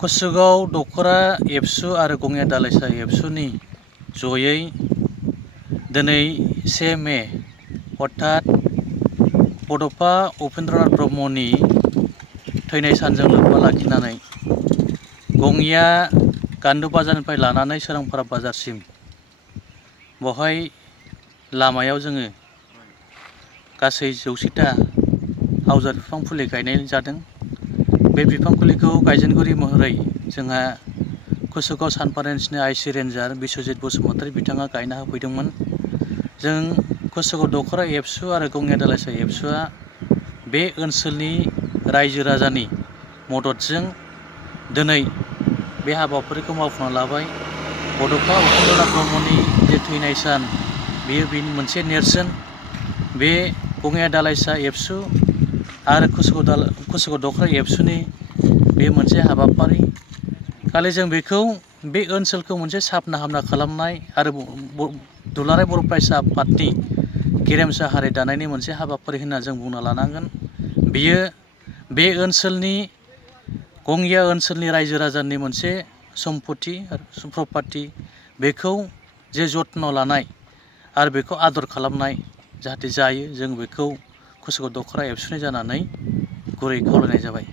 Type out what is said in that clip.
कसुगाव दखरा एबसु आरो गङिया दालाइसा एबसुनि जयै दिनै 1 मे अर्थात बड'फा उपेन्द्रनाथ ब्रह्मनि थैनाय सानजों लोब्बा लाखिनानै गङिया गान्दु बाजारनिफ्राय लानानै सोरांपारा बाजारसिम बहाय लामायाव जोङो गासै 100टा आवजार बिफां फुलि गायनाय जादों। बे बिफां फुलिखौ गायजेनगिरि महरै जोंहा कसुगाव सानफारेन्सनि आइसि रेन्जार बिस्वजित बसुमतारी बिथाङा गायना होफैदोंमोन। जों कसुगाव दखरा एबसु आरो गङिया दालाइसा एबसुआ बे ओनसोलनि रायजो राजानि मददजों दिनै बे हाबाफारिखौ मावफुंना लाबाय। बड'फा उपेन्द्रनाथ ब्रह्मनि जे थैनाय सान बेयो बेनि मोनसे नेरसोन। बे गङिया दालाइसा एबसु आरो कसुगाव दखरा एबसुनि बे मोनसे हाबाफारि। खालि जों बेखौ बे ओनसोलखौ मोनसे साबना हामना खालामनाय आरो दुलाराय बर' फरायसा आफादनि गेरेमसा हारि दानायनि मोनसे हाबाफारि होनना जों बुंना लानांगोन। बियो बे ओनसोलनि गङिया ओनसोलनि रायजो राजानि मोनसे सम्पति प्रपार्टि। बेखौ जे जत्न लानाय आरो बेखौ आदर खालामनाय जाहाथे जायो, जों बेखौ कसुगाव दखरा एबसुनि जानानै गुरै खावलायनाय जाबाय।